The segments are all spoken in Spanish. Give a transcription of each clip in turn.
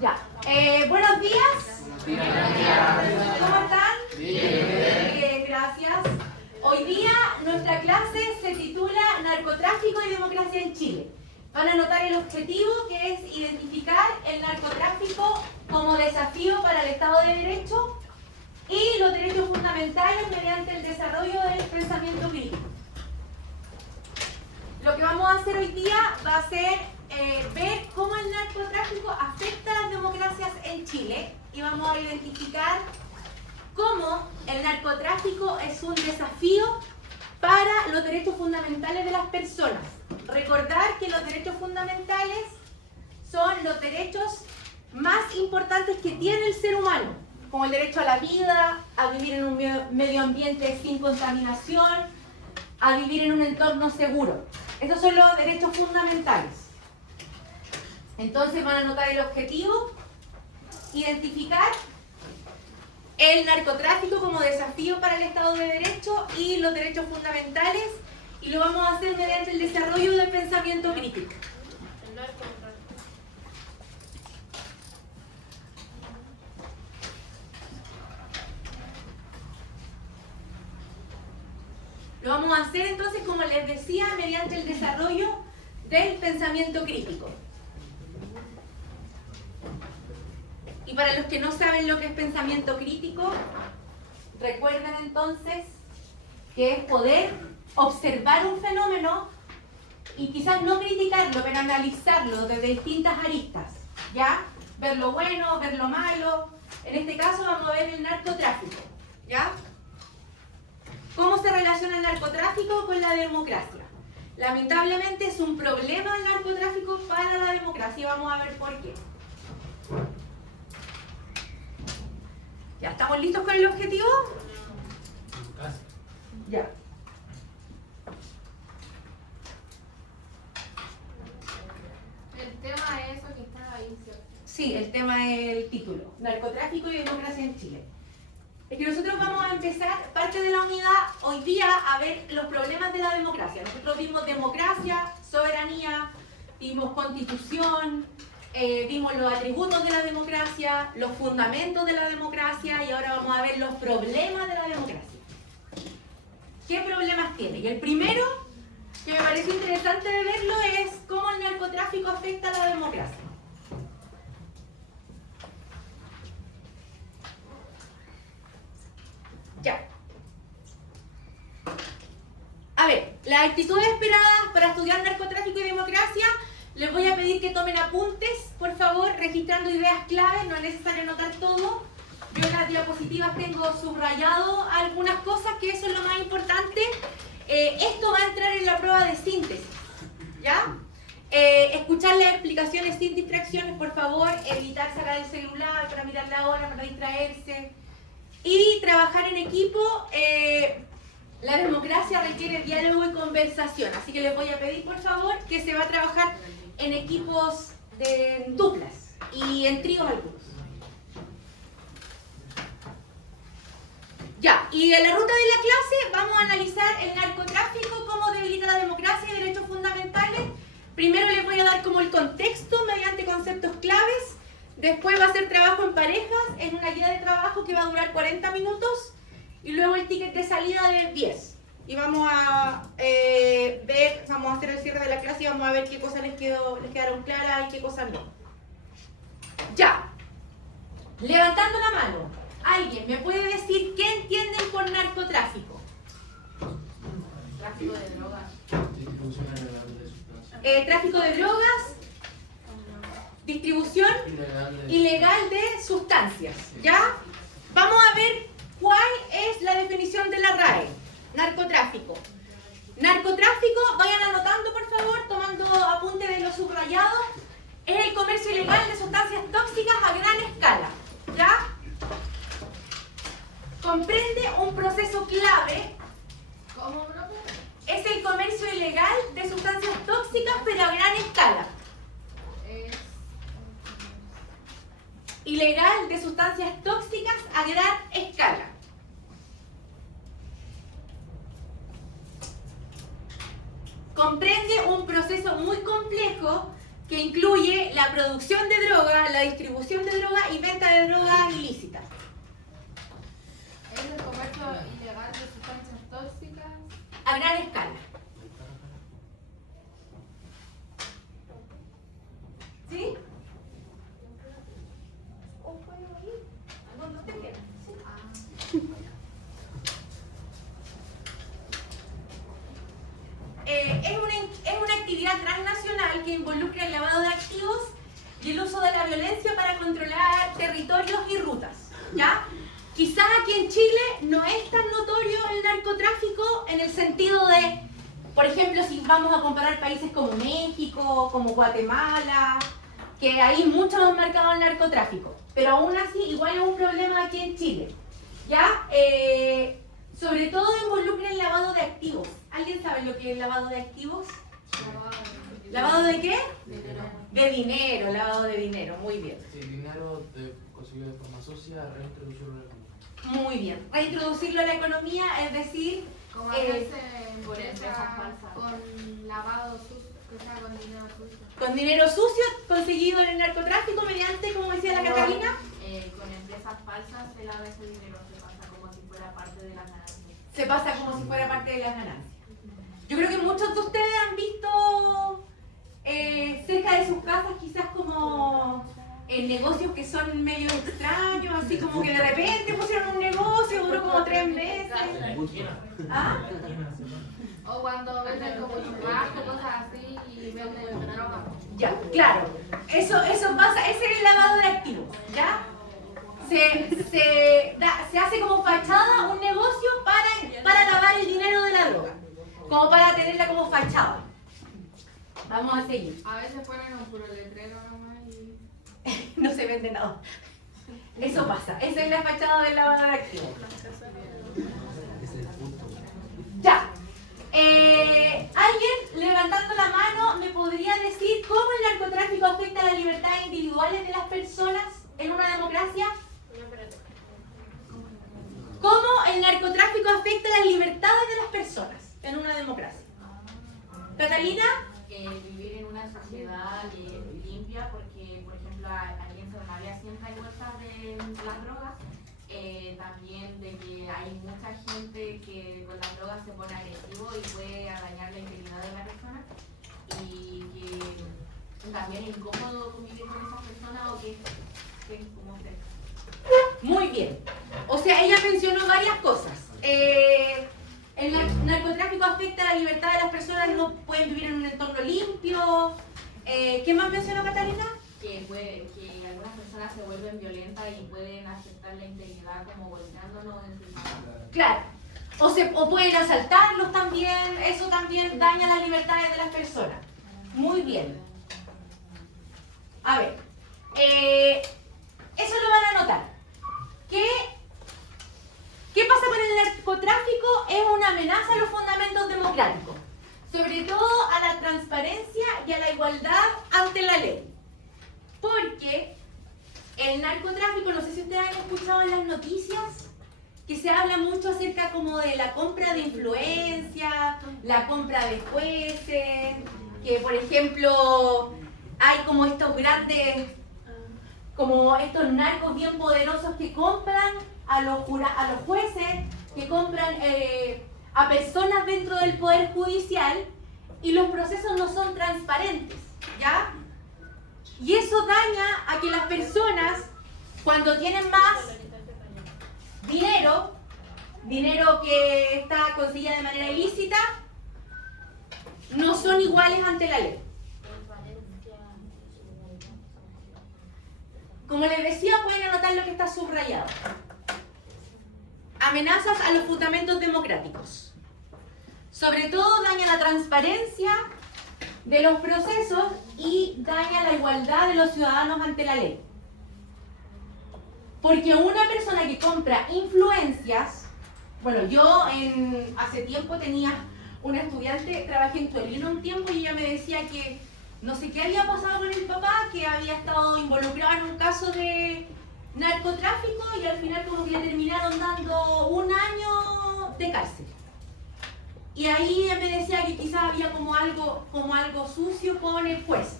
Ya. Buenos días. Buenos días. ¿Cómo están? Bien. Bien, gracias. Hoy día nuestra clase se titula Narcotráfico y democracia en Chile. Van a notar el objetivo, que es identificar el narcotráfico como desafío para el Estado de Derecho y los derechos fundamentales mediante el desarrollo del pensamiento crítico. Lo que vamos a hacer hoy día va a ser ver cómo el narcotráfico afecta a las democracias en Chile y vamos a identificar cómo el narcotráfico es un desafío para los derechos fundamentales de las personas. Recordar que los derechos fundamentales son los derechos más importantes que tiene el ser humano, como el derecho a la vida, a vivir en un medio ambiente sin contaminación, a vivir en un entorno seguro. Estos son los derechos fundamentales. Entonces van a notar el objetivo, identificar el narcotráfico como desafío para el Estado de Derecho y los derechos fundamentales, y lo vamos a hacer mediante el desarrollo del pensamiento crítico. Lo vamos a hacer entonces, como les decía, mediante el desarrollo del pensamiento crítico. Y para los que no saben lo que es pensamiento crítico, recuerden entonces que es poder observar un fenómeno y quizás no criticarlo, pero analizarlo desde distintas aristas, ¿ya? Ver lo bueno, ver lo malo. En este caso vamos a ver el narcotráfico, ¿ya? ¿Cómo se relaciona el narcotráfico con la democracia? Lamentablemente es un problema el narcotráfico para la democracia y vamos a ver por qué. ¿Ya estamos listos con el objetivo? Ya. El tema es eso que está ahí, ¿cierto? Sí, el tema es el título. Narcotráfico y democracia en Chile. Es que nosotros vamos a empezar parte de la unidad hoy día a ver los problemas de la democracia. Nosotros vimos democracia, soberanía, vimos constitución, vimos los atributos de la democracia, los fundamentos de la democracia y ahora vamos a ver los problemas de la democracia. ¿Qué problemas tiene? Y el primero, que me parece interesante de verlo, es cómo el narcotráfico afecta a la democracia. Ya. A ver, las actitudes esperadas para estudiar narcotráfico y democracia, les voy a pedir que tomen apuntes, por favor, registrando ideas claves, no es necesario anotar todo. Yo en las diapositivas tengo subrayado algunas cosas, que eso es lo más importante. Esto va a entrar en la prueba de síntesis, ¿ya? Escuchar las explicaciones sin distracciones, por favor, evitar sacar el celular para mirar la hora, para distraerse. Y trabajar en equipo. La democracia requiere diálogo y conversación, así que les voy a pedir por favor que se va a trabajar en equipos de duplas y en tríos algunos. Ya, y en la ruta de la clase vamos a analizar el narcotráfico, cómo debilita la democracia y derechos fundamentales. Primero les voy a dar como el contexto mediante conceptos claves. Después va a ser trabajo en parejas, en una guía de trabajo que va a durar 40 minutos. Y luego el ticket de salida de 10. Y vamos a vamos a hacer el cierre de la clase y vamos a ver qué cosas les quedaron claras y qué cosas no. Ya. Levantando la mano, ¿alguien me puede decir qué entienden por narcotráfico? Tráfico de drogas. Tráfico de drogas, distribución ilegal de sustancias. ¿Ya? Vamos a ver cuál es la definición de la RAE. Narcotráfico. Narcotráfico, vayan anotando por favor, tomando apunte de lo subrayado, es el comercio ilegal de sustancias tóxicas a gran escala. ¿Ya? Comprende un proceso clave. ¿Cómo, profe? Es el comercio ilegal de sustancias tóxicas pero a gran escala. Ilegal de sustancias tóxicas a gran escala. Comprende un proceso muy complejo que incluye la producción de droga, la distribución de droga y venta de drogas ilícitas. Es el comercio ilegal de sustancias tóxicas. A gran escala. ¿Sí? Es una actividad transnacional que involucra el lavado de activos y el uso de la violencia para controlar territorios y rutas, ¿ya? Quizás aquí en Chile no es tan notorio el narcotráfico en el sentido de, por ejemplo, si vamos a comparar países como México, como Guatemala, que ahí mucho más marcado el narcotráfico, pero aún así igual es un problema aquí en Chile, ¿ya? Sobre todo involucra el lavado de activos. ¿Alguien sabe lo que es el lavado de activos? ¿Lavado de qué? De dinero, lavado de dinero, muy bien. Sí, dinero conseguido de forma sucia, reintroducirlo en la economía. Muy bien. Reintroducirlo a la economía, es decir, Como hacerse empresa con lavado sucio, o sea, con dinero sucio. con dinero sucio conseguido en el narcotráfico mediante, como decía la Catalina, Con empresas falsas se lava ese dinero, se pasa como si fuera parte de las ganancias. se pasa como si fuera parte de las ganancias. Yo creo que muchos de ustedes han visto cerca de sus casas quizás como negocios que son medio extraños, así como que de repente pusieron un negocio, duró como 3 meses. ¿Ah? O cuando venden como churrasco, cosas así, y venden droga. Ya, claro. Eso pasa, ese es el lavado de activos, ¿ya? Se hace como fachada un negocio para lavar el dinero de la droga, como para tenerla como fachada. Vamos a seguir. A veces ponen un puro letrero nomás y... No se vende nada. Eso pasa, esa es la fachada del lavado de activos. Ya. ¿Alguien levantando la mano me podría decir cómo el narcotráfico afecta a las libertades individuales de las personas en una democracia? ¿Cómo el narcotráfico afecta a las libertades de las personas en una democracia? ¿Catalina? Vivir en una sociedad limpia, porque, por ejemplo, aquí en Sonavia siempre hay vueltas de las drogas. También de que hay mucha gente que con las drogas se pone agresivo y puede dañar la integridad de la persona, y que también es incómodo convivir con esas personas o que como que... Muy bien. O sea, ella mencionó varias cosas. El narcotráfico afecta a la libertad de las personas, no pueden vivir en un entorno limpio. ¿Qué más mencionó Catalina? Que algunas personas se vuelven violentas y pueden afectar la integridad como golpeándonos en su casa. Claro. O pueden asaltarlos también, eso también daña las libertades de las personas. Muy bien. A ver, eso lo van a anotar. ¿Qué pasa con el narcotráfico? Es una amenaza a los fundamentos democráticos, sobre todo a la transparencia y a la igualdad ante la ley. Porque el narcotráfico, no sé si ustedes han escuchado en las noticias, que se habla mucho acerca como de la compra de influencia, la compra de jueces, que por ejemplo hay como estos grandes, como estos narcos bien poderosos que compran a los jueces, que compran a personas dentro del poder judicial, y los procesos no son transparentes, ¿ya? Y eso daña a que las personas, cuando tienen más dinero que está conseguida de manera ilícita, no son iguales ante la ley. Como les decía, pueden anotar lo que está subrayado. Amenazas a los fundamentos democráticos. Sobre todo daña la transparencia de los procesos y daña la igualdad de los ciudadanos ante la ley. Porque una persona que compra influencias, bueno, yo hace tiempo tenía una estudiante, trabajé en Torino un tiempo, y ella me decía que no sé qué había pasado con el papá, que había estado involucrado en un caso de narcotráfico y al final como que le terminaron dando 1 año de cárcel. Y ahí me decía que quizás había como algo sucio con el juez.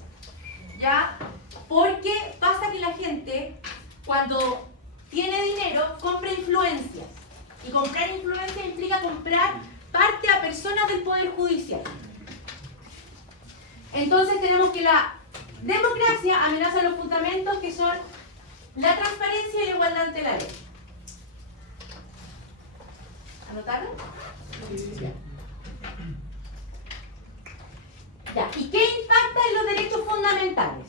Porque pasa que la gente, cuando tiene dinero, compra influencias. Y comprar influencias implica comprar parte a personas del Poder Judicial. Entonces tenemos que la democracia amenaza los fundamentos que son la transparencia y la igualdad ante la ley. ¿Anotaron? Sí. Ya. ¿Y qué impacta en los derechos fundamentales?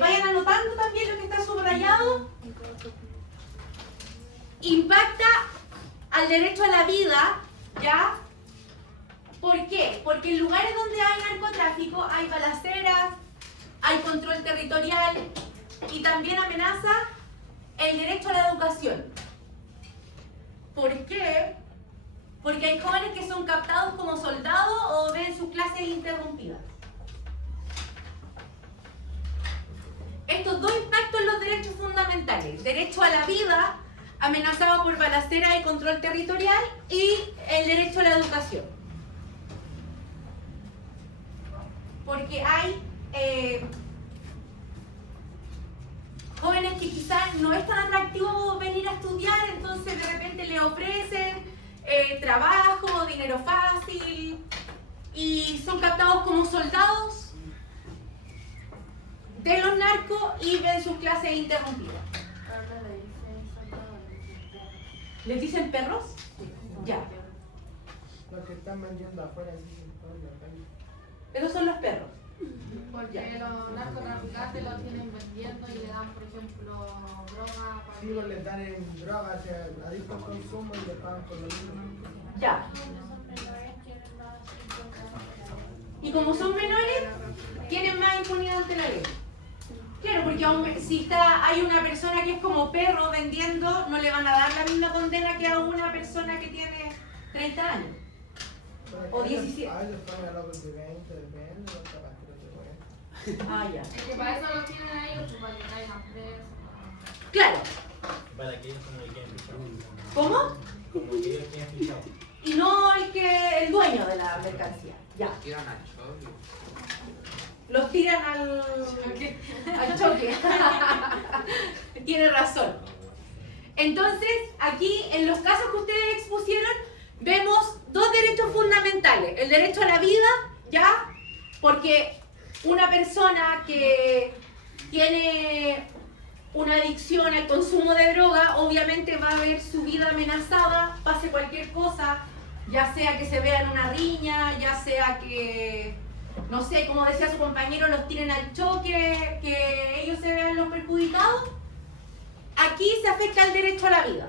Vayan anotando también lo que está subrayado. Impacta al derecho a la vida, ¿ya? ¿Por qué? Porque en lugares donde hay narcotráfico hay balaceras, hay control territorial y también amenaza el derecho a la educación. ¿Por qué? Porque hay jóvenes que son captados como soldados o ven sus clases interrumpidas. Estos dos impactos en los derechos fundamentales: derecho a la vida, amenazado por balacera y control territorial, y el derecho a la educación. Porque hay jóvenes que quizás no es tan atractivo venir a estudiar, entonces de repente le ofrecen trabajo, dinero fácil, y son captados como soldados de los narcos y ven sus clases interrumpidas. ¿Les dicen perros? Ya. Los que están vendiendo afuera, sí, en la calle. Esos son los perros. Porque los narcotraficantes los tienen vendiendo y le dan, por ejemplo, droga para Sí, pues les dan en drogas, adictos al consumo y les pagan por lo mismo. Ya. Y como son menores, tienen más impunidad ante la ley. Claro, porque si hay una persona que es como perro vendiendo, no le van a dar la misma condena que a una persona que tiene 30 años. O 17. A veces están a locos de 20, depende, los zapateros de 40. Ah, ya. Es que para eso los tienen a ellos, pues para que caigan presos. Claro. Para que ellos como que queden fichados. ¿Cómo? Como que ellos queden fichados. Y no el dueño de la mercancía. Ya. Tiran al choque. Los tiran al choque. Tiene razón. Entonces, aquí en los casos que ustedes expusieron, vemos dos derechos fundamentales. El derecho a la vida, ¿ya? Porque una persona que tiene una adicción al consumo de droga, obviamente va a ver su vida amenazada, pase cualquier cosa, ya sea que se vea en una riña, ya sea que, no sé, como decía su compañero, los tiren al choque, que ellos se vean los perjudicados. Aquí se afecta el derecho a la vida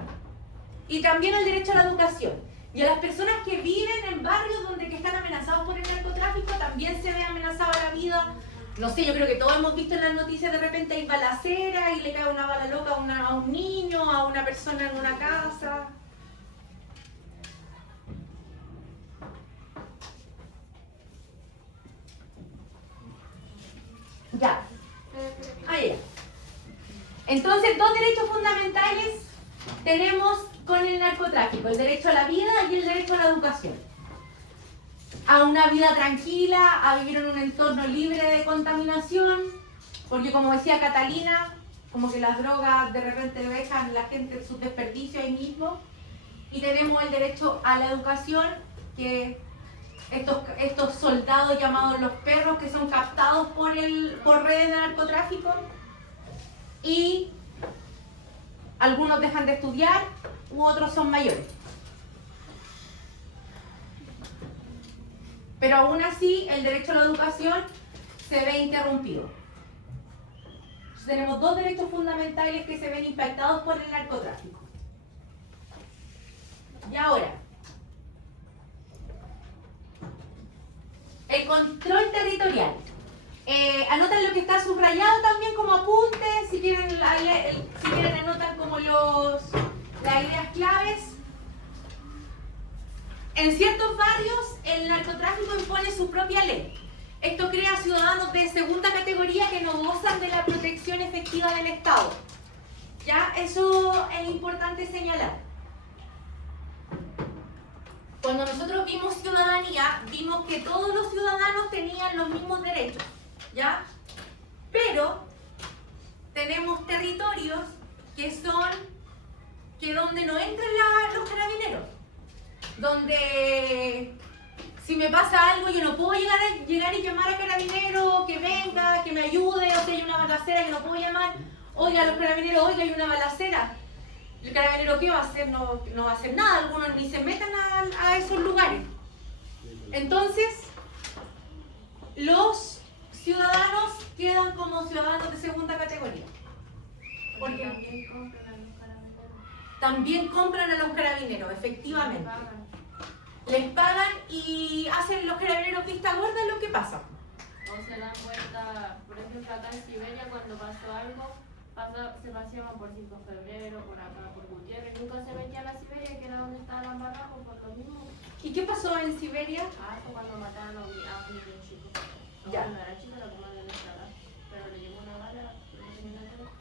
y también el derecho a la educación. Y a las personas que viven en barrios donde que están amenazados por el narcotráfico también se ve amenazada la vida. No sé, yo creo que todos hemos visto en las noticias, de repente hay balacera y le cae una bala loca a un niño, a una persona en una casa. Ya. Ahí ya. Entonces, dos derechos fundamentales tenemos con el narcotráfico: el derecho a la vida y el derecho a la educación. A una vida tranquila, a vivir en un entorno libre de contaminación, porque como decía Catalina, como que las drogas de repente dejan a la gente su desperdicio ahí mismo. Y tenemos el derecho a la educación, que estos soldados llamados los perros, que son captados por redes de narcotráfico, y algunos dejan de estudiar u otros son mayores. Pero aún así el derecho a la educación se ve interrumpido. Entonces, tenemos dos derechos fundamentales que se ven impactados por el narcotráfico. Y ahora, el control territorial. Anotan lo que está subrayado también como apunte, si quieren anotan como las ideas claves. En ciertos barrios el narcotráfico impone su propia ley. Esto crea ciudadanos de segunda categoría que no gozan de la protección efectiva del Estado. ¿Ya? Eso es importante señalar. Cuando nosotros vimos ciudadanía, vimos que todos los ciudadanos tenían los mismos derechos, ¿ya? Pero que donde no entran los carabineros, donde si me pasa algo yo no puedo llegar y llamar a carabineros que venga, que me ayude, o sea, hay una balacera que no puedo llamar, oiga, los carabineros, oiga, hay una balacera. El carabinero, ¿qué va a hacer? No va a hacer nada, algunos ni se metan a esos lugares. Entonces, los ciudadanos quedan como ciudadanos de segunda categoría. Porque también compran a los carabineros, efectivamente. Les pagan y hacen los carabineros vista gorda en lo que pasa. O se dan cuenta, por ejemplo, acá en Siberia cuando pasó algo, se paseaban por 5 de febrero, por acá, por Gutiérrez, nunca se metía a la Siberia, que era donde estaban las barracos, por lo mismo. ¿Y qué pasó en Siberia? Fue cuando mataron a un niño chico. Ya. No era chico, era como de nuestra edad, pero le llegó una bala, no tenía nada que ver.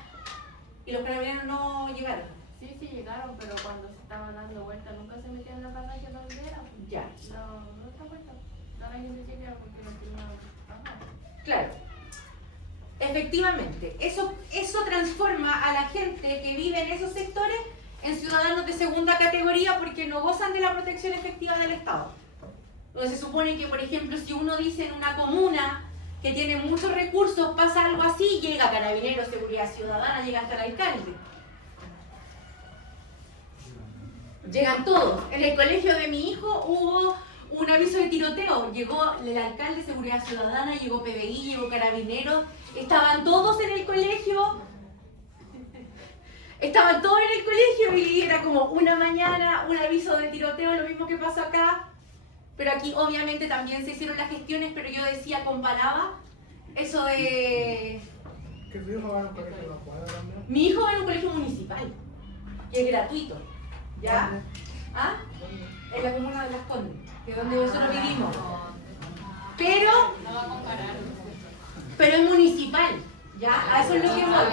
Y los carabineros no llegaron. Sí llegaron, pero cuando se estaban dando vueltas, nunca se metían en la parroquia donde era. Ya. No está vuelta. Estaba ahí en principio porque no tenía bajar. Claro. Efectivamente, eso transforma a la gente que vive en esos sectores en ciudadanos de segunda categoría porque no gozan de la protección efectiva del Estado. Entonces se supone que, por ejemplo, si uno dice en una comuna que tiene muchos recursos, pasa algo así, llega Carabineros, Seguridad Ciudadana, llega hasta el alcalde. Llegan todos. En el colegio de mi hijo hubo un aviso de tiroteo. Llegó el alcalde, Seguridad Ciudadana, llegó PBI, llegó Carabineros. Estaban todos en el colegio. Estaban todos en el colegio y era como una mañana, un aviso de tiroteo, lo mismo que pasó acá. Pero aquí obviamente también se hicieron las gestiones, pero yo decía, comparaba eso de... Que tu hijo va a un colegio de la cuadra también. Mi hijo va en un colegio municipal y es gratuito. ¿Ya? ¿Ah? En la comuna de Las Condes, que es donde nosotros vivimos. Pero es municipal. ¿Ya? A eso es lo que voy.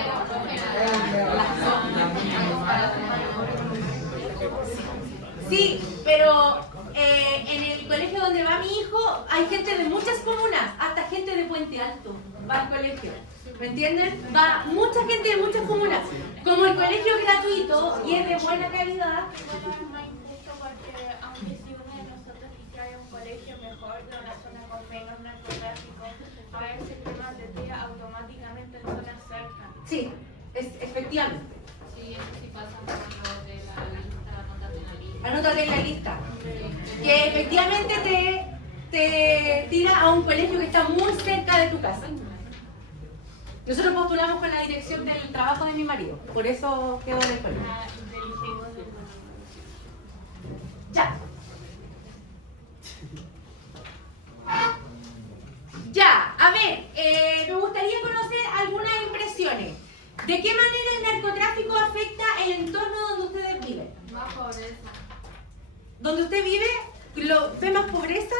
Sí, pero en el colegio donde va mi hijo hay gente de muchas comunas, hasta gente de Puente Alto va al colegio. ¿Me entienden? Va mucha gente de muchas comunas. Como el colegio es gratuito y es de buena calidad. No hay mucho porque aunque si uno de nosotros quisiera un colegio mejor, de una zona con menos narcotráfico, a veces el tema tendría automáticamente en zonas cercanas. Sí, efectivamente. Sí, eso sí pasa con lo de la lista, anótate en la lista. Anótate en la lista. Que efectivamente te tira a un colegio que está muy cerca de tu casa. Nosotros postulamos con la dirección del trabajo de mi marido, por eso quedó en el colegio. Ya. Ya, a ver, me gustaría conocer algunas impresiones. ¿De qué manera el narcotráfico afecta el entorno donde ustedes viven? Más pobreza. ¿Donde usted vive ve más pobreza?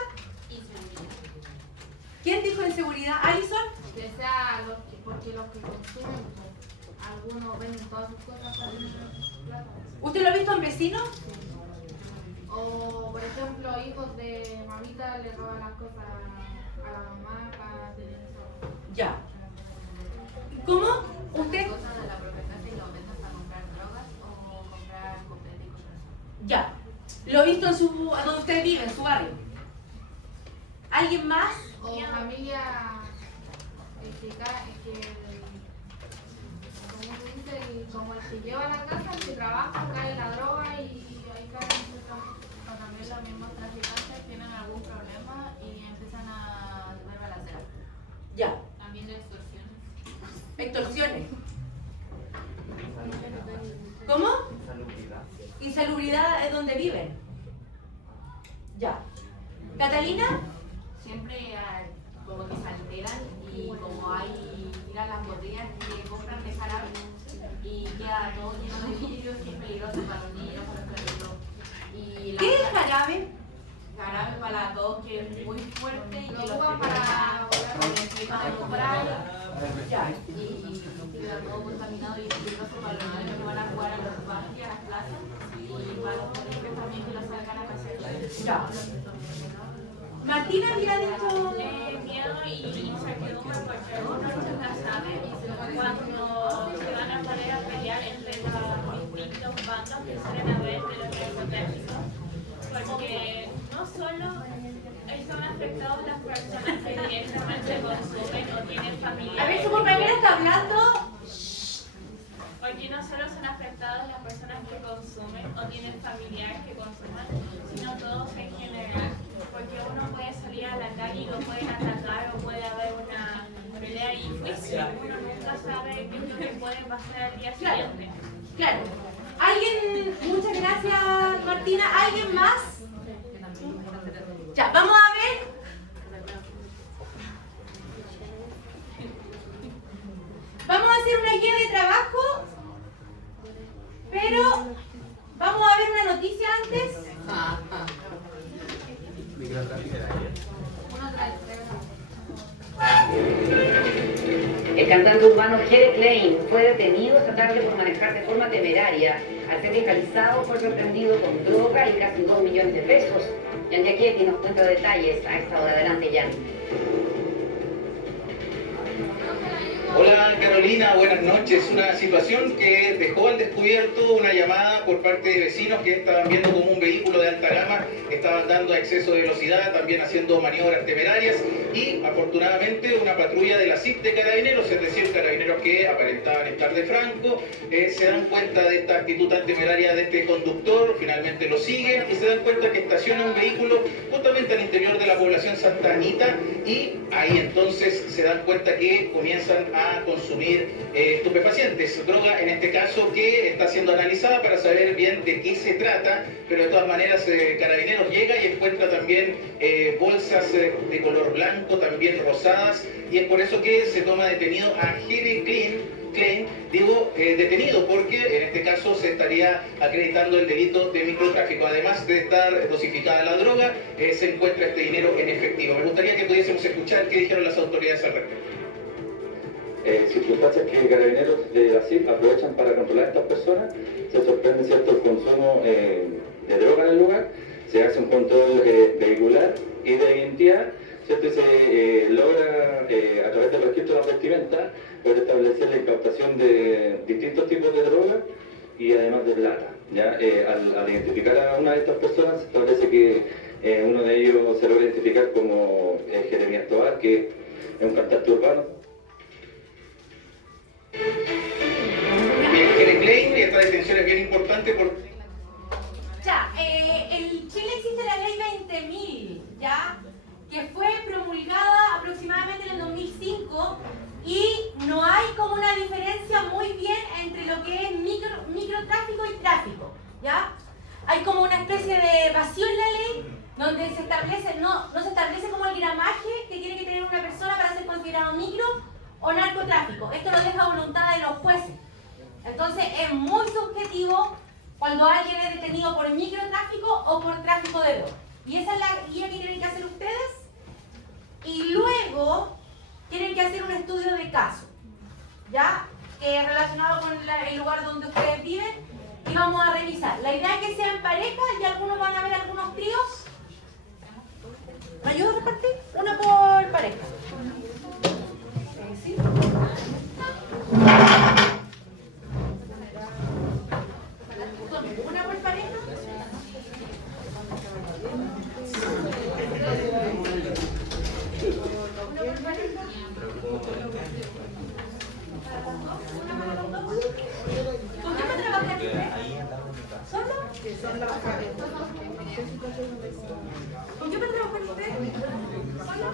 Y seguridad. ¿Quién dijo inseguridad? ¿Alison? Que sea porque los que consumen, algunos venden todas sus cosas para tener plata. ¿Usted lo ha visto en vecinos? O, por ejemplo, hijos de mamita le roban las cosas a la mamá para tener eso. Ya. ¿Cómo? ¿Usted? Cosas de la propia casa y lo venden para comprar drogas o comprar copete y cosas así. Ya. ¿Lo ha visto en donde usted vive, en su barrio? ¿Alguien más? O familia como se dice, como el que lleva la casa, el que trabaja, cae la droga y ahí caen O también los mismos traficantes tienen algún problema y empiezan a ver balaceras. Ya. también de extorsiones. Extorsiones. ¿Cómo? Insalubridad es donde viven. Ya. ¿Catalina? Siempre como que se alteran y como hay, tiran las botellas que compran de jarabe y queda todo lleno de vidrios y es peligroso para los niños, para los perritos. Y ¿Qué es jarabe? jarabe para la tos que es muy fuerte y que Lo los ocupan para comprar. Ya. y queda todo contaminado y es peligroso para los niños que van a jugar a los parques, a las plazas y para los colegios también que los salgan a pasear. Ya. Martina había dicho... Miedo y incertidumbre porque uno nunca sabe cuando se van a poner a pelear entre las afectados las personas que directamente consumen o tienen familiares. A ver, su compañera está hablando. Porque no solo son afectados las personas que consumen o tienen familiares que consuman, sino todos en general. Porque uno puede salir a la calle y lo pueden atacar o puede haber una pelea y juicio. Uno nunca sabe qué es lo que puede pasar al día siguiente. Claro. ¿Alguien? Muchas gracias, Martina. ¿Alguien más? Ya, vamos a ver. Vamos a hacer una guía de trabajo, pero vamos a ver una noticia antes. El cantante urbano Jere Klein fue detenido esta tarde por manejar de forma temeraria. Al ser fiscalizado fue sorprendido con droga y casi 2 millones de pesos. Jan Giacchetti nos cuenta detalles a esta hora. Adelante, Jan. Hola Carolina, buenas noches. Una situación que dejó al descubierto una llamada por parte de vecinos que estaban viendo como un vehículo de alta gama estaba andando a exceso de velocidad, también haciendo maniobras temerarias y afortunadamente una patrulla de la CIP de Carabineros, es decir, carabineros que aparentaban estar de franco, se dan cuenta de esta actitud tan temeraria de este conductor, finalmente lo siguen y se dan cuenta que estaciona un vehículo justamente al interior de la población Santa Anita y ahí entonces se dan cuenta que comienzan a consumir estupefacientes, droga en este caso que está siendo analizada para saber bien de qué se trata, pero de todas maneras Carabineros llega y encuentra también bolsas de color blanco, también rosadas, y es por eso que se toma detenido a Jere Klein, digo detenido porque en este caso se estaría acreditando el delito de microtráfico. Además de estar dosificada la droga, se encuentra este dinero en efectivo. Me gustaría que pudiésemos escuchar qué dijeron las autoridades al respecto. Circunstancias que Carabineros de la CIP aprovechan para controlar a estas personas, se sorprende cierto el consumo de droga en el lugar, se hace un control vehicular y de identidad, ¿cierto? Y se logra a través del registro de la vestimenta poder establecer la incautación de distintos tipos de droga y además de plata. ¿Ya? Al identificar a una de estas personas se establece que uno de ellos se logra identificar como Jeremías Tobar, que es un cantante urbano. Bien, Jere Klein, esta detención es bien importante porque... Ya, en Chile existe la ley 20.000, ¿ya? Que fue promulgada aproximadamente en el 2005 y no hay como una diferencia muy bien entre lo que es microtráfico y tráfico, ¿ya? Hay como una especie de vacío en la ley donde se establece, no se establece como el gramaje que tiene que tener una persona para ser considerado micro o narcotráfico. Esto lo deja a voluntad de los jueces. Entonces es muy subjetivo cuando alguien es detenido por microtráfico o por tráfico de drogas. Y esa es la guía que tienen que hacer ustedes. Y luego tienen que hacer un estudio de caso, ¿ya? Relacionado con el lugar donde ustedes viven. Y vamos a revisar. La idea es que sean parejas y algunos van a ver algunos tríos. ¿Me ayuda a repartir? Una por pareja. ¿Sí? ¿Una por pareja? ¿Con qué va a trabajar usted? ¿Solo? ¿Con qué va a trabajar usted? ¿Solo?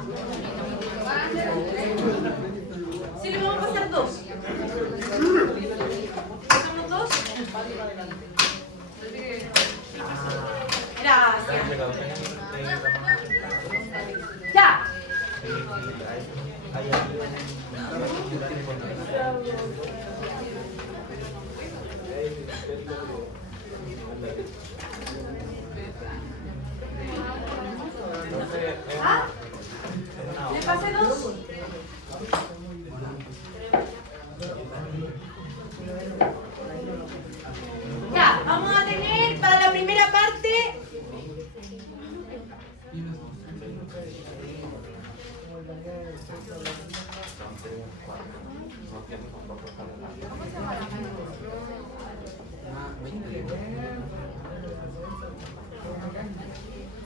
Sí, le vamos a pasar dos. ¿Pasamos dos? Gracias. Ya. ¿Ah? ¿Le pasé dos? Ya, vamos a tener para la primera parte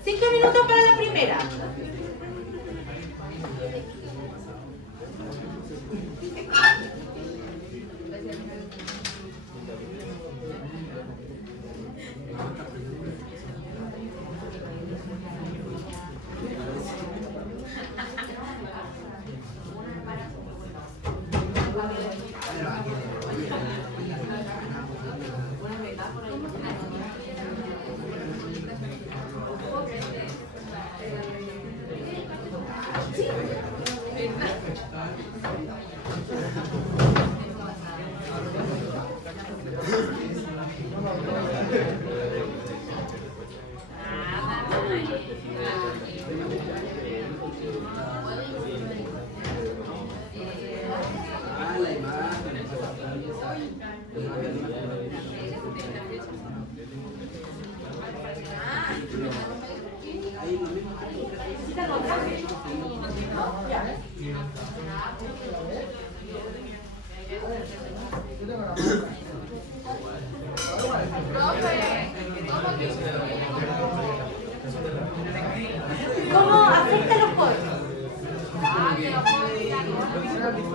$5 minutos para la primera. ¿Cómo afecta a los pobres?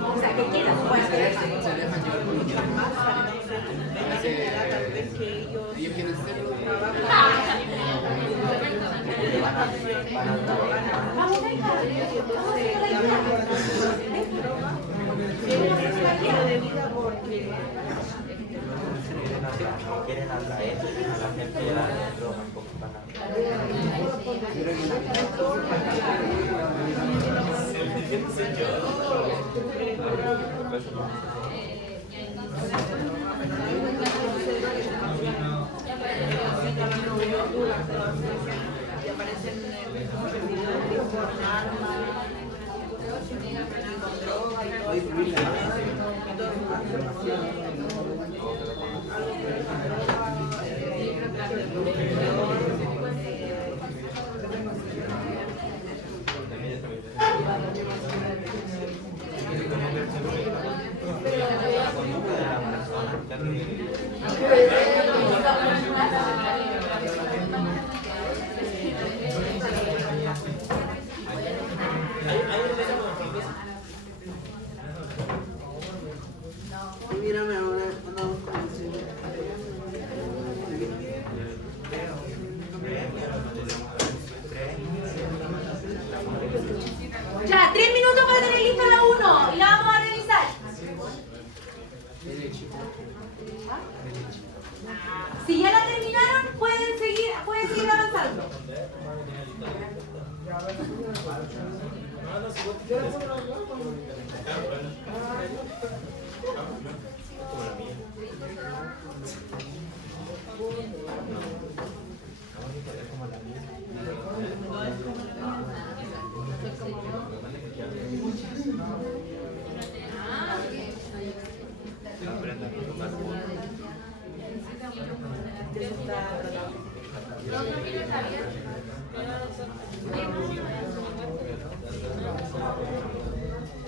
O sea, que quieras, puede hacer eso. Vamos a dejar. Quieren atraer a la gente de la droga con y aparecen servidores con armas, con droga y todo mírame ahora, andamos con Ya, 3 minutos para tener lista la 1 y la vamos a revisar. Si ya la terminaron, pueden seguir avanzando.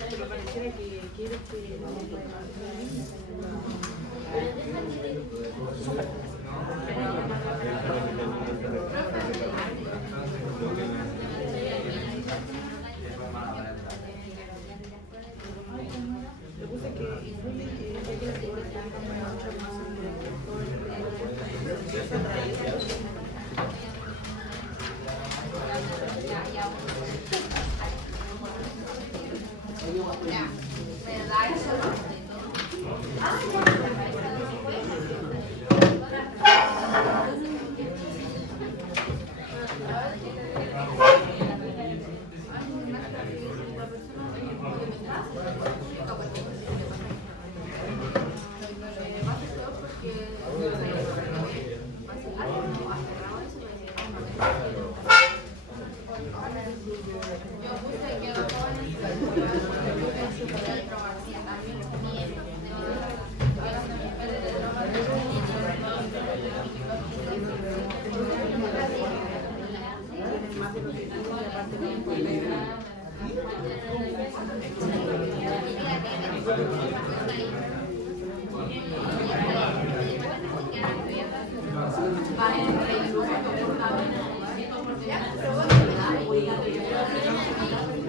Pero pareciera que quieres que no lo puse que influye que la figura está mucho más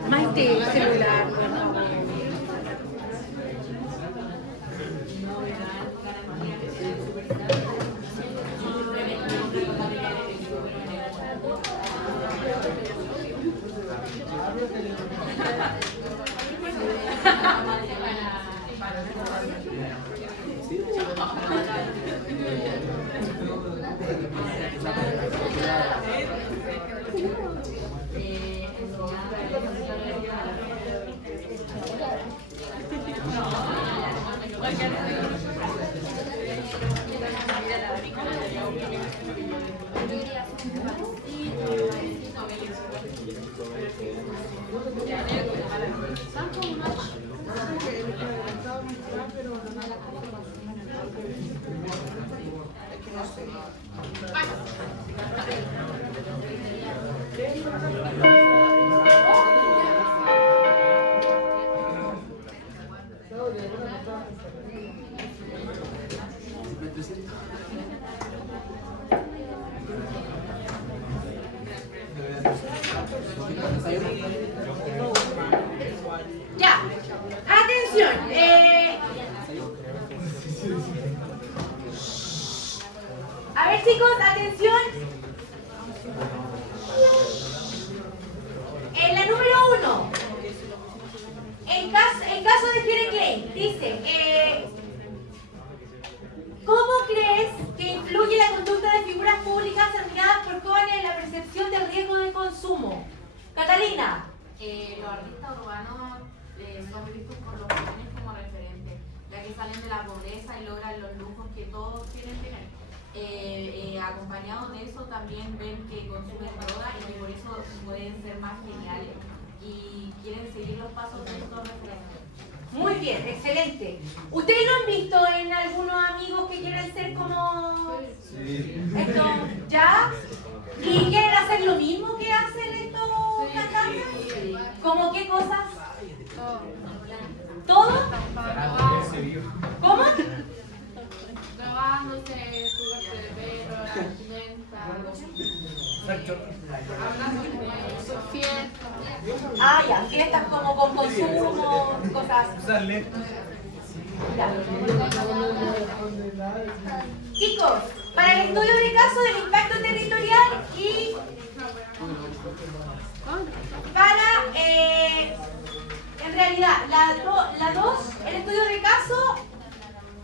Maite, celular, por favor. Pero Ya, atención. A ver, chicos, atención. En la número 1, el caso de Fiore Klein dice, ¿cómo crees que influye la conducta de figuras públicas admiradas por jóvenes en la percepción del riesgo de consumo? Catalina. Los artistas urbanos son vistos por los jóvenes como referentes, ya que salen de la pobreza y logran los lujos que todos quieren tener. Acompañados de eso también ven que consumen droga y que por eso pueden ser más geniales y quieren seguir los pasos de estos referentes. Muy bien, excelente. ¿Ustedes lo han visto en algunos amigos que quieren ser como esto? ¿Ya? ¿Y quieren hacer lo mismo que hacen estos cantantes? ¿Cómo qué cosas? ¿Todo? ¿Cómo? Grabándose, jugarse de perro, la vestimenta, hablando como fiestas. Ah, ya, fiestas como con consumo, cosas. Ya. Chicos, para el estudio de caso del impacto territorial y para, en realidad, la 2, el estudio de caso,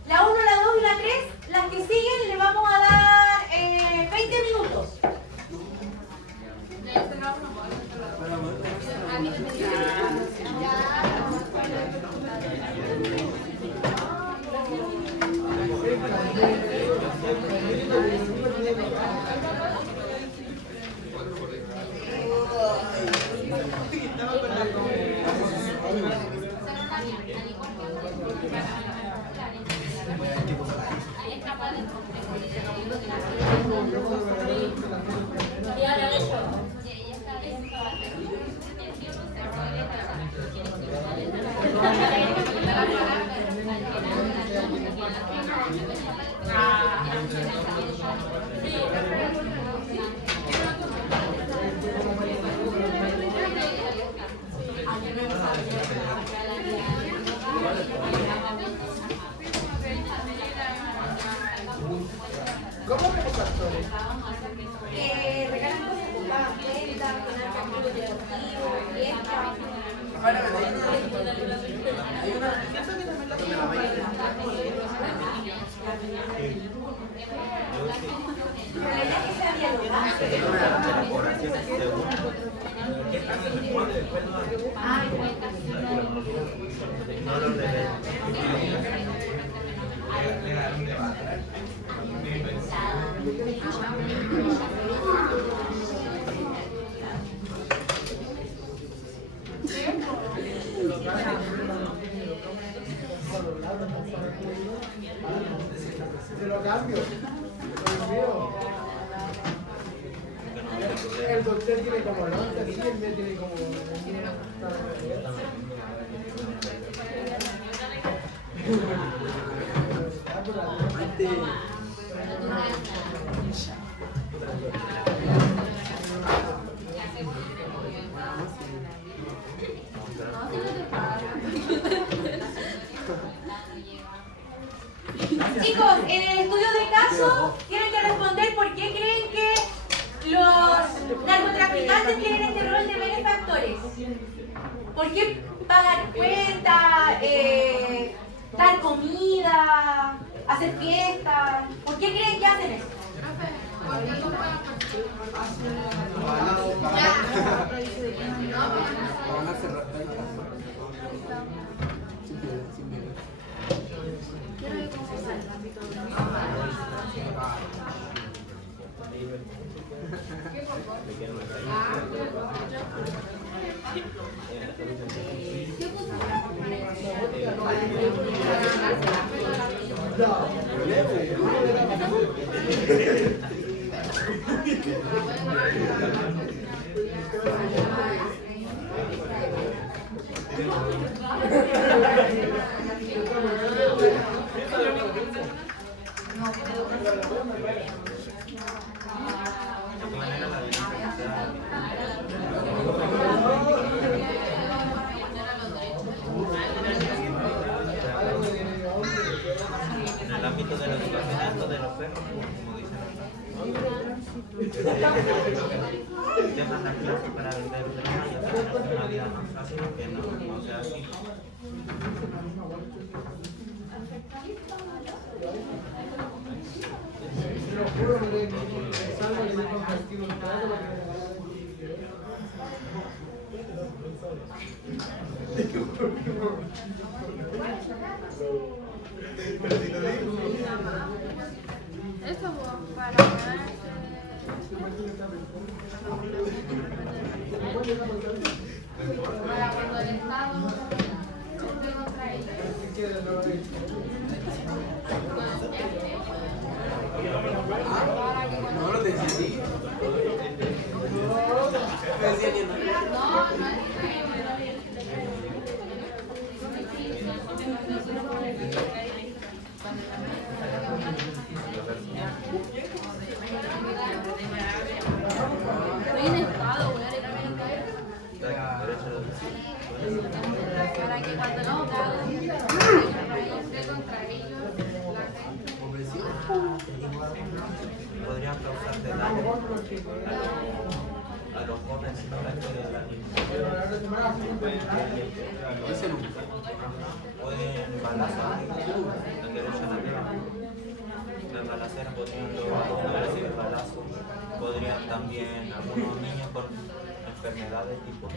la 1, la 2 y la 3, las que siguen le vamos a dar 20 minutos. ¿Cómo vemos actores? Regalan cosas con pagas cuentas, con artículos deportivos, fiestas. Te lo cambio. El doctor tiene como el 11, sí, el mío tiene como Chicos, en el estudio de caso tienen que responder por qué creen que los narcotraficantes tienen este rol de benefactores. ¿Por qué pagar cuentas, dar comida, hacer fiestas? ¿Por qué creen que hacen eso? ámbito de la educación, esto de los perros, como dicen acá. Dejan las clases para vender drogas y hacer una vida más fácil, que no sea así. Te lo juro que salgo y le pongo castigo en todo lo que Eso para ganarse. Para cuando el Estado esté contra ellos. No lo decidí. Decía que no. No es estoy en estado, voy a leer para que cuando el Estado esté contra ellos, la gente Podrían causarte daño a los jóvenes y a la pueden balazar en derecho a la guerra. Las balaceras podrían recibir balazos, podrían también algunos niños con enfermedades tipo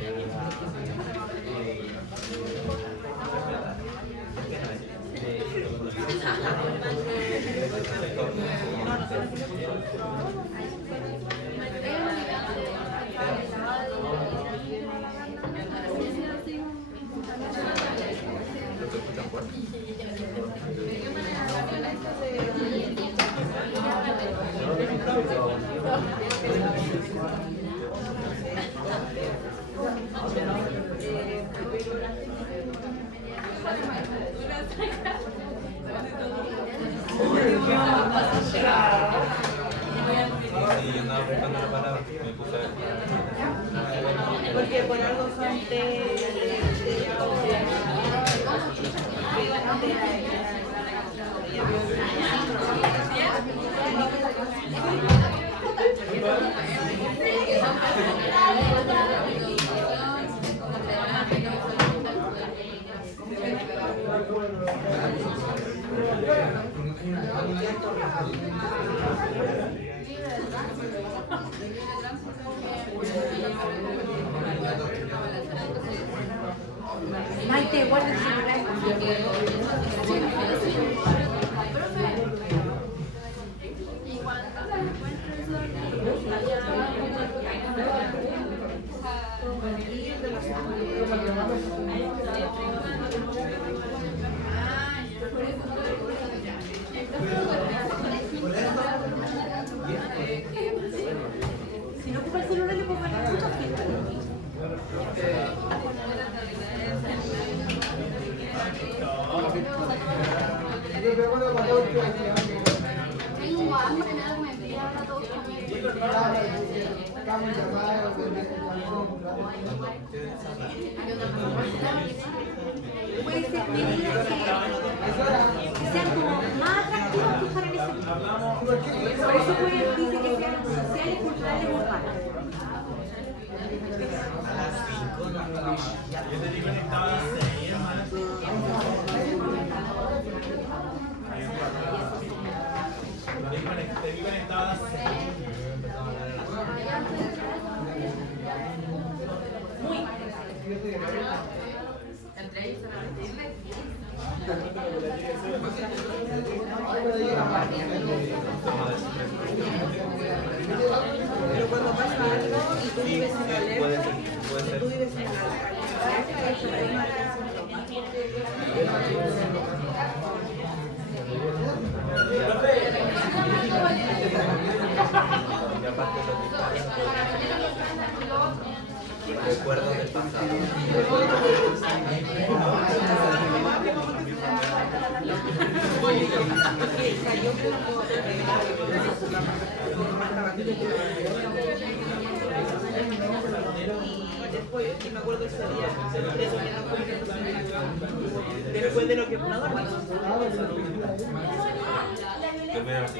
yo andaba buscando la palabra, me puse a ver. Porque por algo son Maite, guarda el celular. Si no ocupa el celular, le puedo poner muchas fiestas. tengo hambre, me da media hora todo Puede ser medidas que sean como más atractivas que estar en ese mundo. Por eso dice que sean sociales, culturales y urbanas. Yo te digo conectado a las 6, hermano. Te vi conectado a las 6. Muy. Entre ellos Pero cuando pasa algo y tú vives en alerta, si tú vives en la recuerdos del pasado. y después, que me acuerdo ese día, después de lo que Primero sí.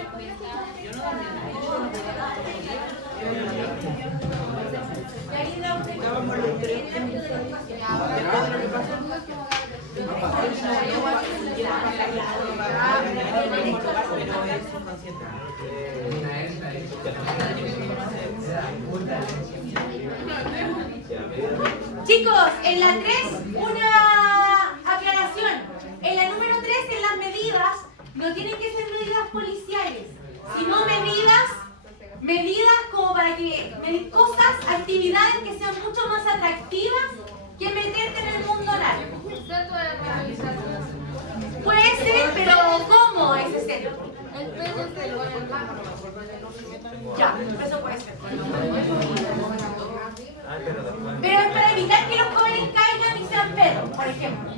Chicos, en la 3, una aclaración. En la número 3, en las medidas, no tienen que ser medidas policiales, sino medidas como para que cosas, actividades que sean mucho más atractivas que meterte en el mundo narco. Puede ser, pero ¿cómo es ese centro? El peso es igual al bajo. Ya, eso puede ser. Pero es para evitar que los jóvenes caigan y sean perros, por ejemplo.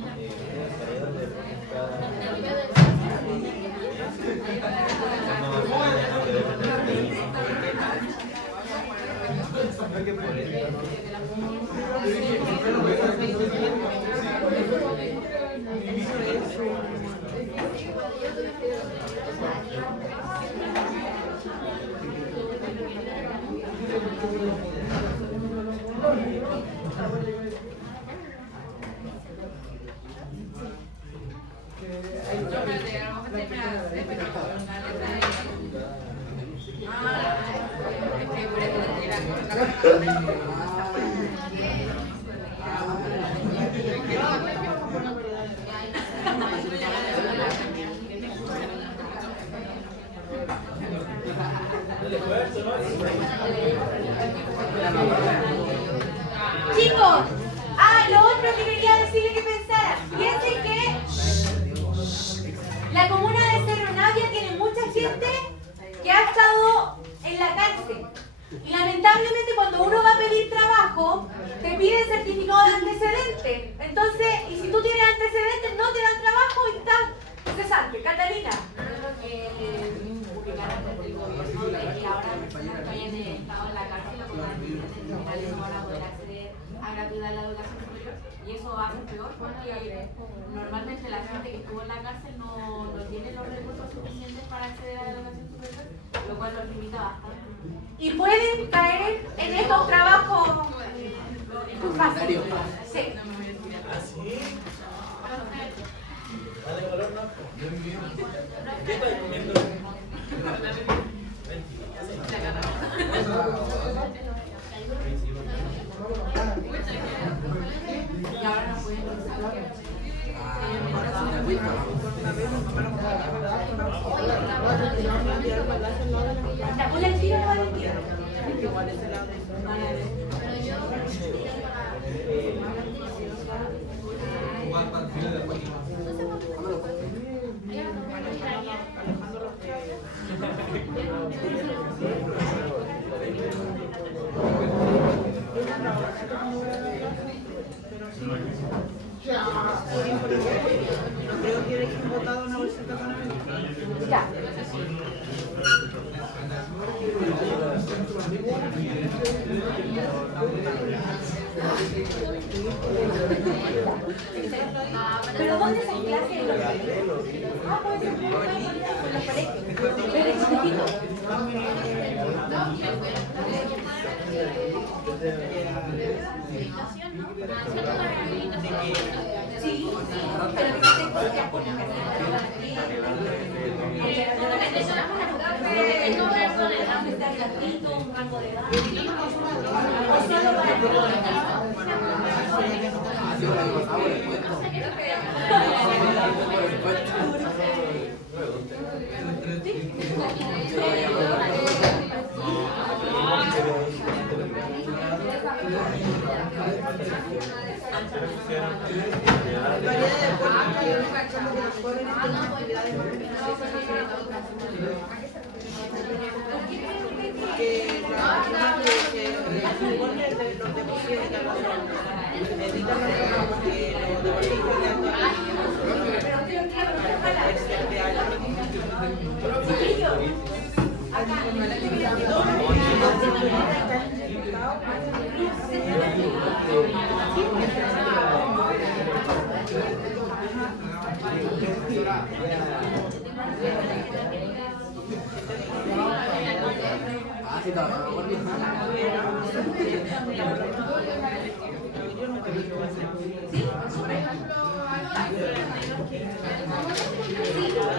Chicos, lo otro que quería decirles que pensaran. Piensen que la comuna de Cerro Navia tiene mucha gente que ha estado en la cárcel. Y lamentablemente cuando uno va a pedir trabajo, te piden certificado de antecedentes. Entonces, y si tú tienes antecedentes, no te dan trabajo y estás cesante. Catalina. Publicaron desde el gobierno de que ahora las personas que hayan estado en la cárcel o con antecedentes criminales no van a poder acceder a gratuidad a la educación superior. Y eso hace peor porque normalmente la gente que estuvo en la cárcel no tiene los recursos suficientes para acceder a la educación superior, lo cual los limita bastante. Y pueden caer en estos trabajos fáciles. Sí. ¿De color no? ¿Qué está comiendo? Y ahora no pueden ¿La pula el tiro o el tiro? Creo que eres votado una bolsita con Ya. ¿Pero dónde se clase? Puede ser en los colegios. Pero es chiquitito. Sí, pero que se tenga un rango de edad. O solo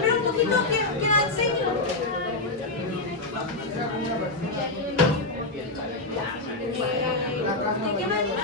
Pero un poquito que la enseño. ¿De qué manera?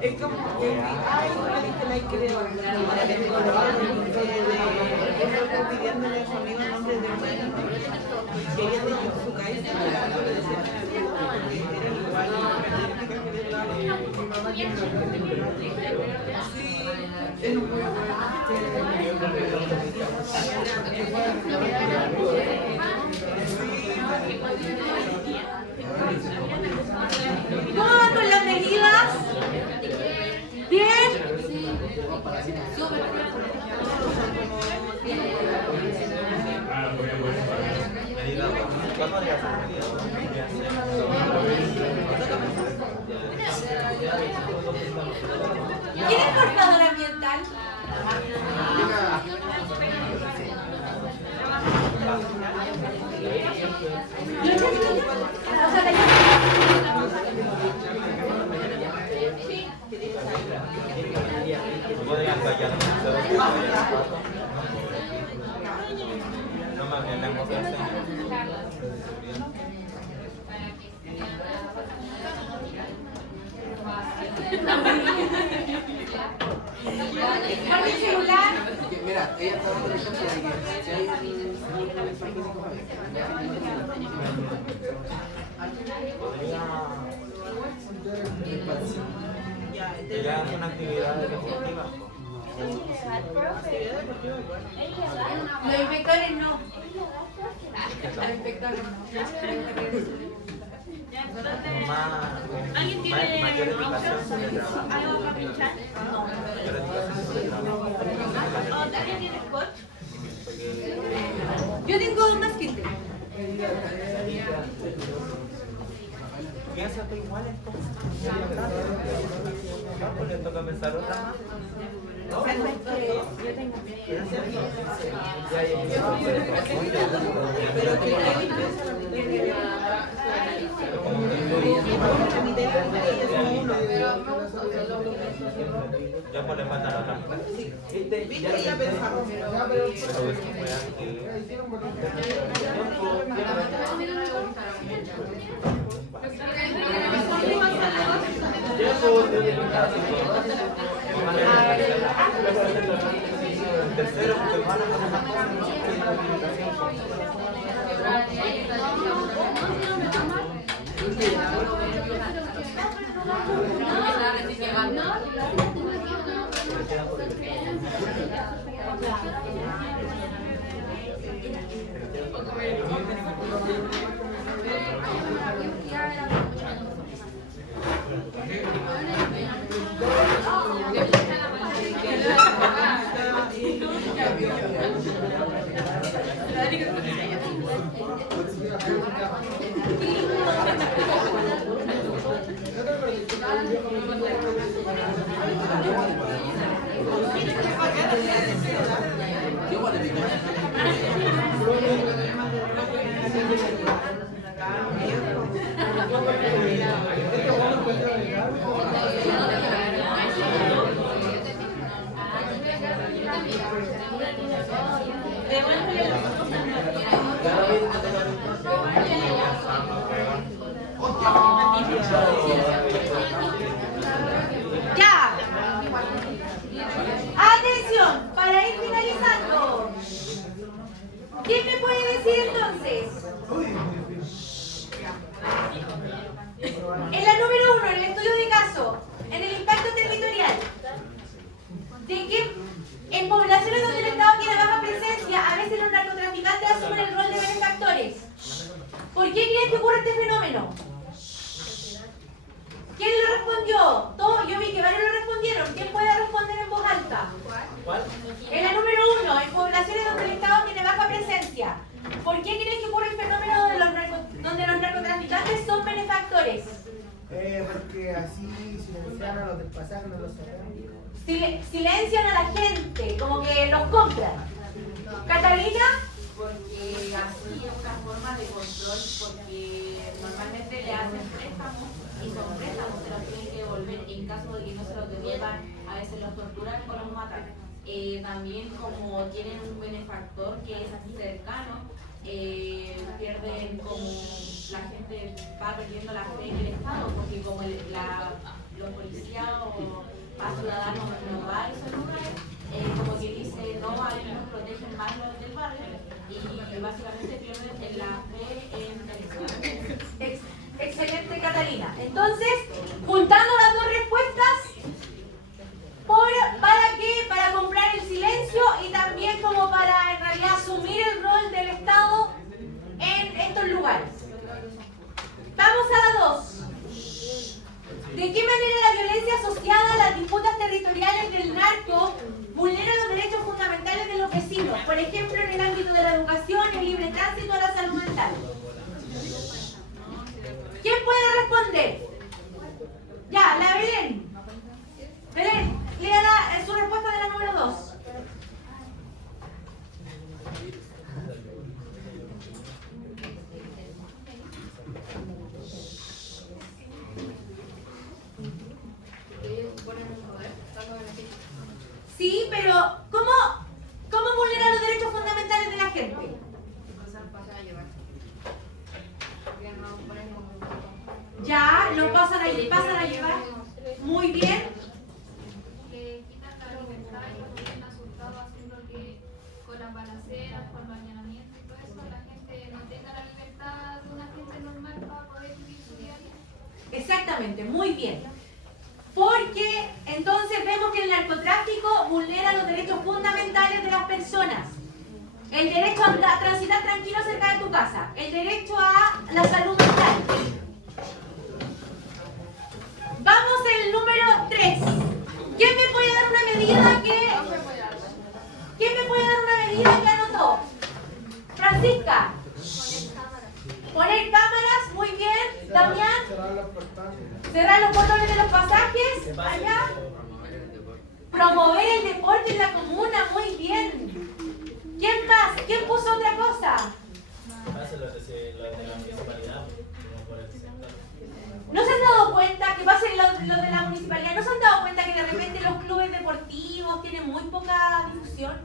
Es como que hay que la creo pidiéndole a su amigo el nombre de una niña que ella tenía su cabeza es muy bueno. ¿Cómo van con las medidas? ¿Bien? ¿Quién es portador ambiental? Podrían callar no más bien lengua que ¿Por el celular? Mira, ella está dando el ejemplo de que si hay ella hace una actividad deportiva. Los inspectores no. Los inspectores no. ¿Alguien tiene mayor educación sobre el trabajo. algo para pinchar? Mayor educación sobre el trabajo. ¿Alguien tiene scotch? Yo tengo más que te. Piénsate igual entonces. Pues le toca pensar otra más. Ya pues le falta la otra. ¿Viste? Ya pensamos. Pero eso fue aquí. Tercero, porque van a Ya. Atención, para ir finalizando. ¿Quién me puede decir entonces? En la número caso, en el impacto territorial, de que en poblaciones donde el Estado tiene baja presencia, a veces los narcotraficantes asumen el rol de benefactores. ¿Por qué creen que ocurre este fenómeno? ¿Quién lo respondió? Todo, yo vi que varios lo respondieron. ¿Quién puede responder en voz alta? ¿Cuál? En la número 1, en poblaciones donde el Estado tiene baja presencia. ¿Por qué creen que ocurre el fenómeno donde los narcotraficantes son benefactores? Porque así silencian a los del pasaje, no los sacan. Silencian a la gente, como que los compran. ¿Catalina? Porque así es una forma de control, porque normalmente le hacen préstamos y son préstamos, se los tienen que devolver en caso de que no se los devuelvan, a veces los torturan o los matan. También como tienen un benefactor que es así cercano, pierden como la gente va perdiendo la fe en el Estado, porque como los policías o ciudadanos no va a esos lugares, como que dice no, ahí nos protegen más los del barrio y básicamente pierden la fe en el Estado. Excelente, Catalina. Entonces, juntando las dos respuestas, ¿para qué? Para comprar el silencio y también como para en realidad asumir el rol del Estado en estos lugares. Vamos a la 2. ¿De qué manera la violencia asociada a las disputas territoriales del narco vulnera los derechos fundamentales de los vecinos? Por ejemplo, en el ámbito de la educación, el libre tránsito, la salud mental. ¿Quién puede responder? Ya, la Belén. Belén, lea su respuesta de la número 2. Sí, pero ¿cómo vulneran los derechos fundamentales de la gente? Ya, lo pasan a llevar. Muy bien. Le quitan la libertad y los tienen asustados haciendo que con las balaceras, con los allanamientos y todo eso, la gente no tenga la libertad de una gente normal para poder vivir su día a día. Exactamente, muy bien. Porque entonces vemos que el narcotráfico vulnera los derechos fundamentales de las personas. El derecho a transitar tranquilo cerca de tu casa. El derecho a la salud mental. Vamos al número 3. ¿Quién me puede dar una medida que anotó? Francisca. Poner cámaras, muy bien. Damián. Cerrar los portones de los pasajes. Allá. Promover el deporte en la comuna, muy bien. ¿Quién más? ¿Quién puso otra cosa? ¿No se han dado cuenta que pasa lo de la municipalidad? ¿No se han dado cuenta que de repente los clubes deportivos tienen muy poca difusión?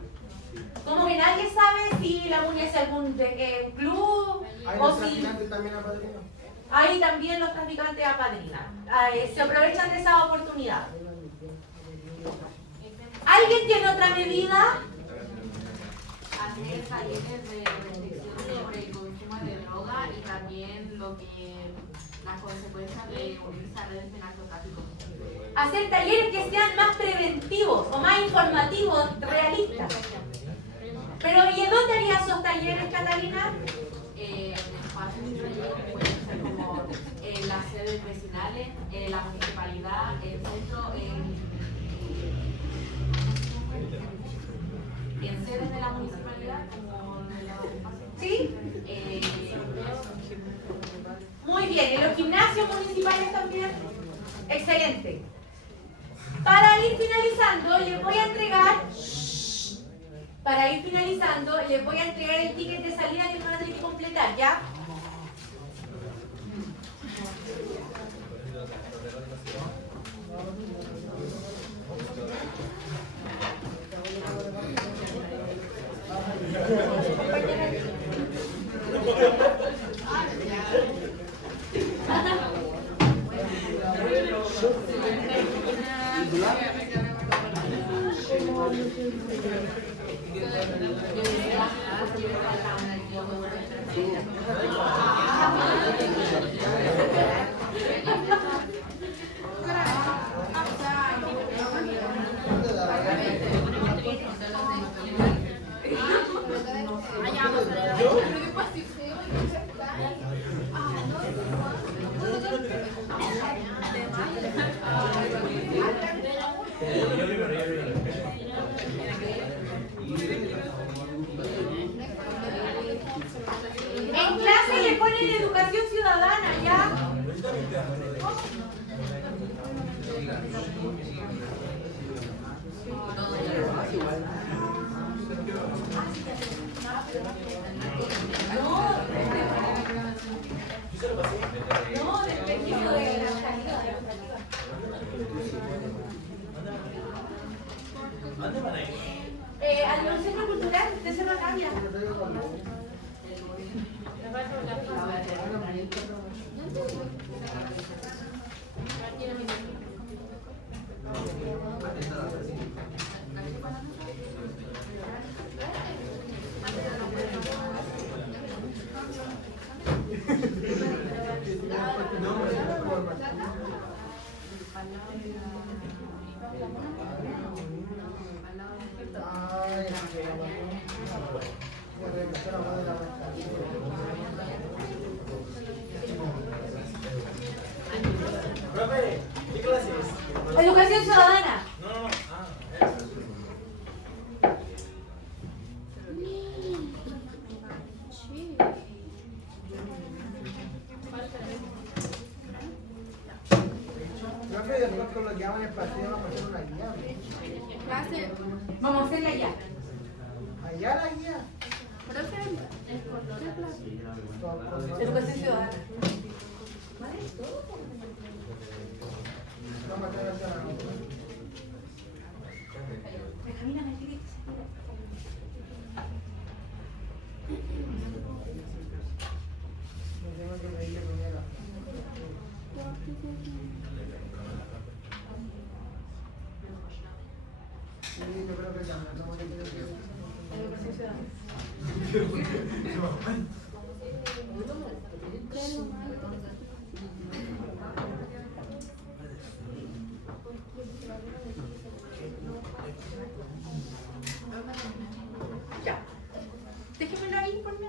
Como que nadie sabe si la MUNI es algún club o si... Ahí también los traficantes apadrinan. Se aprovechan de esa oportunidad. ¿Alguien tiene otra medida? Hacer talleres de restricción sobre el consumo de droga y también las consecuencias de unirse a redes de narcotráfico. Hacer talleres que sean más preventivos o más informativos, realistas. Pero ¿y en dónde harías esos talleres, Catalina? En espacios pueden ser como en las sedes vecinales, en la municipalidad, el centro, en sedes de la municipalidad, como en los espacios. ¿Sí? Muy bien, en los gimnasios municipales también. Excelente. Para ir finalizando, les voy a entregar el ticket de salida que van a tener que completar, ¿ya? No, del permiso de la salida. ¿Dónde van a ir? Al centro cultural de Cerro Navia. Profe, ¿qué clase es? Educación ciudadana. No, no, no. Profe, después con lo que llaman el partido vamos a hacer una guía. Vamos a hacerla ya. Allá la guía. Educación ciudadana. Vamos a hacer la Benjamina, me quiere que se tengo que medir primero. Sí, yo creo que ya. Educación ciudadana. Ya. Déjemelo ahí por mí.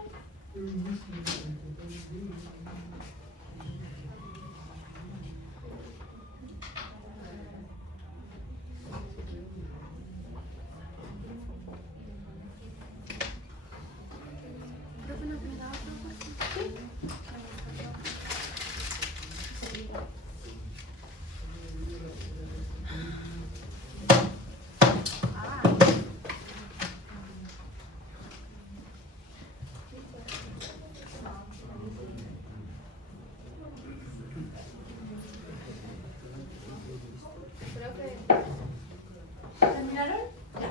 ¿Terminaron? Ya.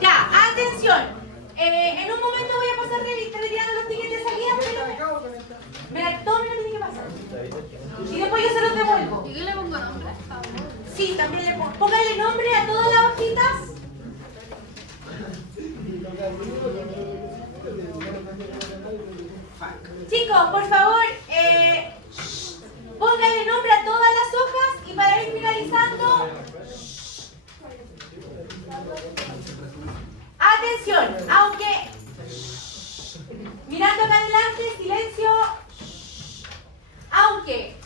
Ya, atención. En un momento voy a pasar retirando los tickets de salida, pero todo me lo tiene que pasar. Y después yo se los devuelvo. ¿Y qué le pongo nombre? Sí, también le pongo. Póngale nombre a todas las hojitas. Chicos, por favor, póngale nombre a todas las hojas y para ir finalizando. Atención, aunque mirando acá adelante, silencio. Aunque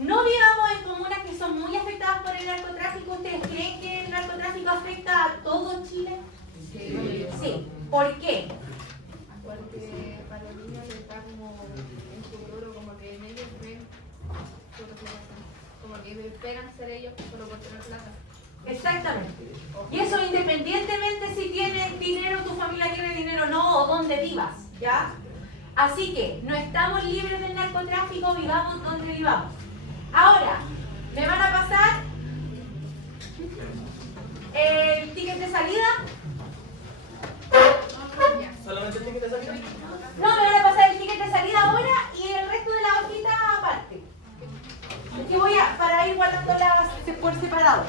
no vivamos en comunas que son muy afectadas por el narcotráfico, ¿ustedes creen que el narcotráfico afecta a todo Chile? Sí. ¿Por qué? Porque para los niños está como en su futuro, como que en ellos ven su reflejación. Como que esperan ser ellos solo por tener plata. Exactamente. Y eso independientemente si tienes dinero, tu familia tiene dinero o no, o donde vivas, ¿ya? Así que no estamos libres del narcotráfico, vivamos donde vivamos. Ahora, me van a pasar el ticket de salida. ¿Solamente el ticket de salida? No, me van a pasar el ticket de salida ahora y el resto de la hojita aparte. Es que voy a, para ir guardando las por separado.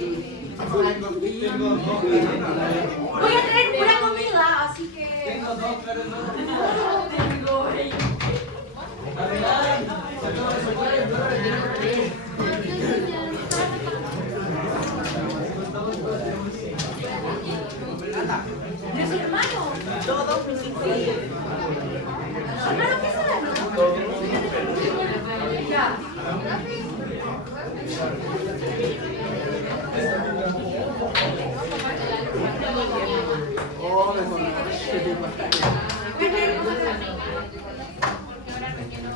Voy a traer pura comida, así que... Tengo dos, pero no. ¿De su hermano? Todos mis hijos. ¿Hermano qué será? Ya. Porque ahora relleno